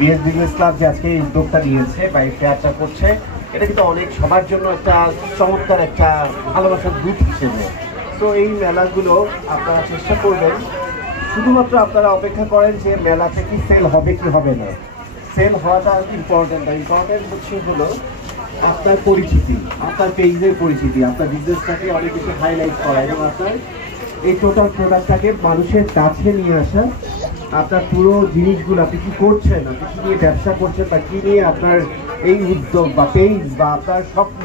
BS business club যে আজকে এই উদ্যোগটা নিয়েছে বা এই ফেয়ারটা করছে, এটা কিন্তু অনেক সবার জন্য একটা চমৎকার একটা ভালোবাসার দূত হিসেবে। তো এই মেলাগুলো আপনারা চেষ্টা করবেন, শুধুমাত্র আপনারা অপেক্ষা করেন যে মেলাতে কি সেল হবে কি হবে না। সেল হওয়াটা ইম্পর্টেন্ট না, ইম্পর্টেন্ট হলো আপনার পরিচিতি, আপনার পেজের পরিচিতি, আপনার বিজনেসটাকে অনেক কিছু হাইলাইট করা এবং আপনার এই টোটাল প্রোডাক্টটাকে মানুষের কাছে নিয়ে আসা। আপনার পুরো জিনিসগুলো আপনি কী করছেন, আপনি কী নিয়ে ব্যবসা করছেন বা কী নিয়ে আপনার এই উদ্যোগ বা পেজ বা আপনার স্বপ্ন,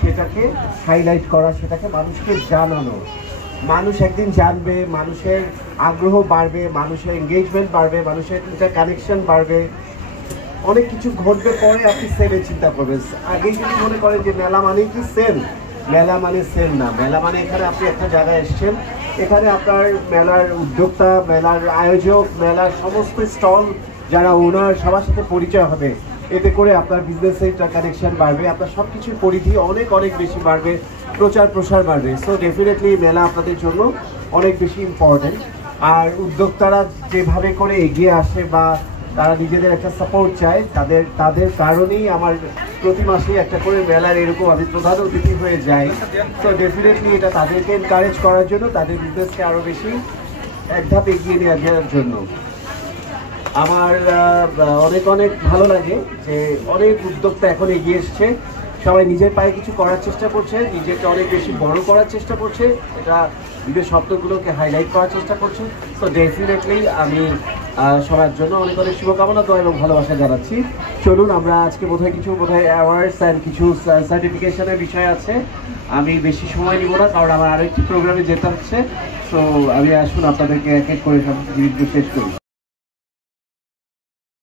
সেটাকে হাইলাইট করা, সেটাকে মানুষকে জানানো। মানুষ একদিন জানবে, মানুষের আগ্রহ বাড়বে, মানুষের এঙ্গেজমেন্ট বাড়বে, মানুষের একটা কানেকশন বাড়বে, অনেক কিছু ঘটবে। পরে আপনি সেলের চিন্তা করবেন। আগেই যদি মনে করেন যে মেলা মানে কি সেল, মেলা মানে সেল না। মেলা মানে এখানে আপনি একটা জায়গায় এসছেন, এখানে আপনার মেলার উদ্যোক্তা, মেলার আয়োজক, মেলার সমস্ত স্টল যারা ওনার, সবার সাথে পরিচয় হবে। এতে করে আপনার বিজনেসের একটা কানেকশন বাড়বে, আপনার সব কিছুর পরিধি অনেক অনেক বেশি বাড়বে, প্রচার প্রসার বাড়বে। সো ডেফিনেটলি মেলা আপনাদের জন্য অনেক বেশি ইম্পর্টেন্ট। আর উদ্যোক্তারা যেভাবে করে এগিয়ে আসে বা তারা নিজেদের একটা সাপোর্ট চায়, তাদের কারণেই আমার প্রতি মাসেই একটা করে মেলার এরকম আমি প্রধান অতিথি হয়ে যাই। তো ডেফিনেটলি এটা তাদেরকে এনকারেজ করার জন্য, তাদের বিজনেসকে আরও বেশি এক ধাপ এগিয়ে নিয়ে যাওয়ার জন্য। আমার অনেক অনেক ভালো লাগে যে অনেক উদ্যোক্তা এখন এগিয়ে এসছে, সবাই নিজের পায়ে কিছু করার চেষ্টা করছে, নিজেকে অনেক বেশি বড় করার চেষ্টা করছে, এটা নিজের স্বপ্নগুলোকে হাইলাইট করার চেষ্টা করছে। তো ডেফিনেটলি আমি সবার জন্য অনেক অনেক শুভকামনা দোয়া এবং ভালোবাসা জানাচ্ছি। চলুন আমরা আজকে বোধহয় অ্যাওয়ার্ডস অ্যান্ড কিছু সার্টিফিকেশনের বিষয় আছে, আমি বেশি সময় নিব না কারণ আমার আরেকটি প্রোগ্রামে যেতে হচ্ছে। তো আমি আসুন আপনাদেরকে এক এক করে সব জিনিসগুলো শেষ করি।